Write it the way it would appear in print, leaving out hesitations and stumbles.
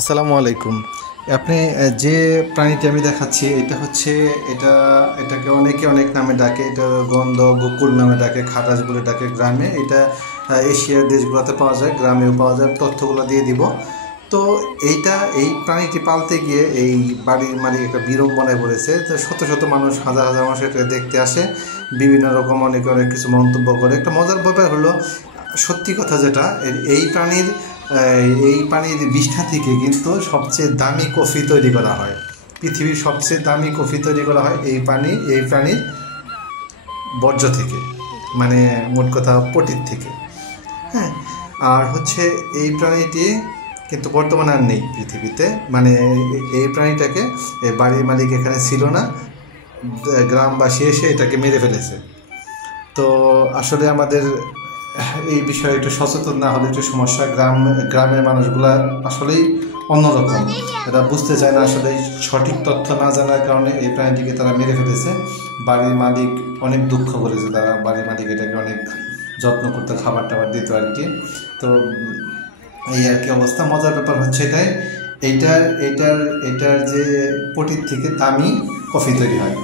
আসসালামু আলাইকুম। আপনি যে প্রাণীটি আমি দেখাচ্ছি এটাকে অনেকে অনেক নামে ডাকে। এটা গন্ধ গোকুল নামে ডাকে, খাটাস বলে ডাকে গ্রামে। এটা এশিয়ার দেশগুলোতে পাওয়া যায়, গ্রামেও পাওয়া যায়। তথ্যগুলো দিয়ে দিব। তো এই প্রাণীটি পালতে গিয়ে এই বাড়ির মালিক একটা বিড়ম্বনায় পড়েছে। তো শত শত মানুষ, হাজার হাজার মানুষ এটা দেখতে আসে, বিভিন্ন রকম অনেকে অনেক কিছু মন্তব্য করে। একটা মজার ব্যাপার হলো, সত্যি কথা যেটা, এই পানির বিষ্ঠা থেকে কিন্তু সবচেয়ে দামি কফি তৈরি করা হয়। পৃথিবীর সবচেয়ে দামি কফি তৈরি করা হয় এই প্রাণীর বর্জ্য থেকে, মানে মোট কথা পটির থেকে। হ্যাঁ। আর হচ্ছে এই প্রাণীটি কিন্তু বর্তমানে আর নেই পৃথিবীতে। মানে এই প্রাণীটাকে বাড়ির মালিক এখানে ছিল না, গ্রামবাসী এসে এটাকে মেরে ফেলেছে। তো আসলে আমাদের এই বিষয়ে একটু সচেতন না হলে একটু সমস্যা। গ্রামের মানুষগুলা আসলেই অন্যরকম, এরা বুঝতে চায় না। আসলে সঠিক তথ্য না জানার কারণে এই প্রাণীটিকে তারা মেরে ফেলেছে। বাড়ির মালিক অনেক দুঃখ করেছে, তারা বাড়ির মালিক এটাকে অনেক যত্ন করতে, খাবার টাবার দিত আর কি। তো এই আর কি অবস্থা। মজার ব্যাপার হচ্ছে এটাই, এইটার এইটার এটার যে পটির থেকে দামি কফি তৈরি হয়।